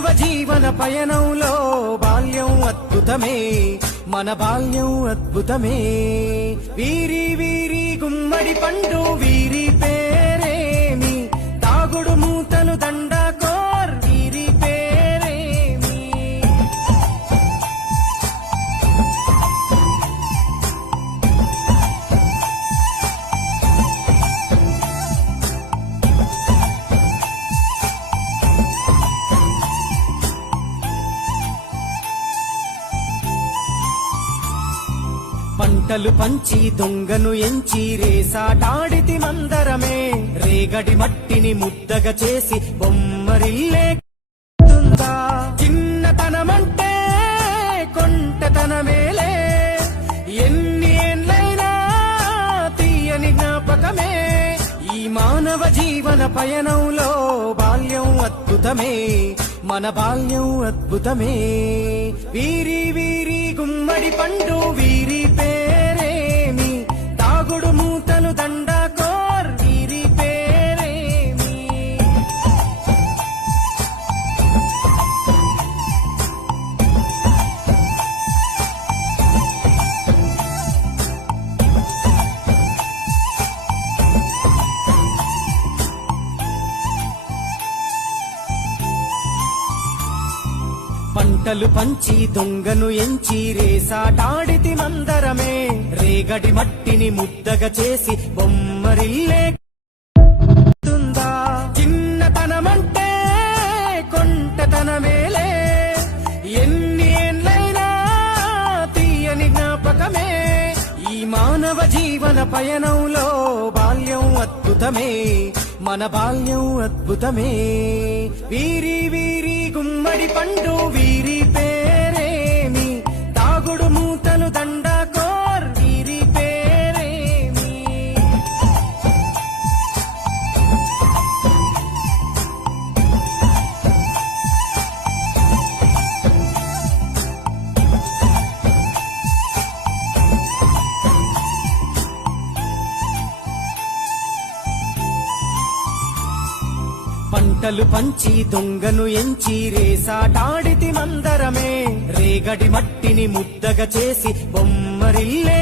మానవ జీవన పయనంలో బాల్యం అద్భుతమే మన బాల్యం అద్భుతమే. వీరి వీరి గుమ్మడి పండు వీరి పంటలు పంచి దొంగను ఎంచి రేసాటాడితి మందరమే. రేగడి మట్టిని ముద్దగా చేసి బొమ్మరిల్లే చిన్నతనమంటే కొంటతనమేలే. ఎన్ని ఏండ్లైనా తీయని జ్ఞాపకమే. ఈ మానవ జీవన పయనంలో బాల్యం అద్భుతమే. మన బాల్యం అద్భుతమే. వీరి వీరి గుమ్మడి పండు వీరి పంటలు పంచి దొంగను ఎంచి రేసాటాడితి మందరమే. రేగడి మట్టిని ముద్దగా చేసి బొమ్మరిల్లే తుందా? చిన్నతనమంటే కొంటతనమేలే. ఎన్ని ఏండ్లైనా తీయని జ్ఞాపకమే. ఈ మానవ జీవన పయనంలో బాల్యం అద్భుతమే. మన బాల్యం అద్భుతమే. వీరి వీరి గుమ్మడి పండు వీరి పే పంటలు పంచి దొంగను ఎంచి రేసాటాడితి మందరమే. రేగడి మట్టిని ముద్దగా చేసి బొమ్మరిల్లే